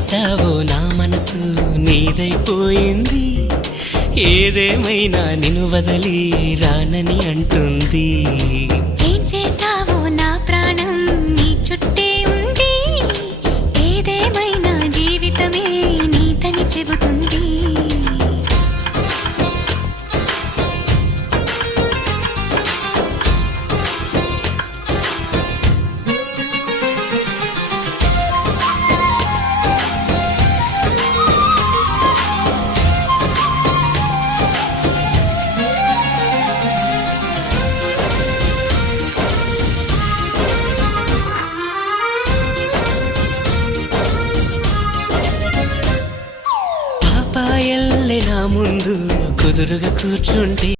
చేసావో నా మనసు నీదైపోయింది. ఏదేమైనా నిన్ను వదిలి రానని అంటుంది. ఏం చేసావో నా ప్రాణం నీ చుట్టే ఉంది. ఏదేమైనా జీవితమే నీతని చెబుతుంది. పాపాయల్లే నా ముందు కుదురుగా కూర్చుంటే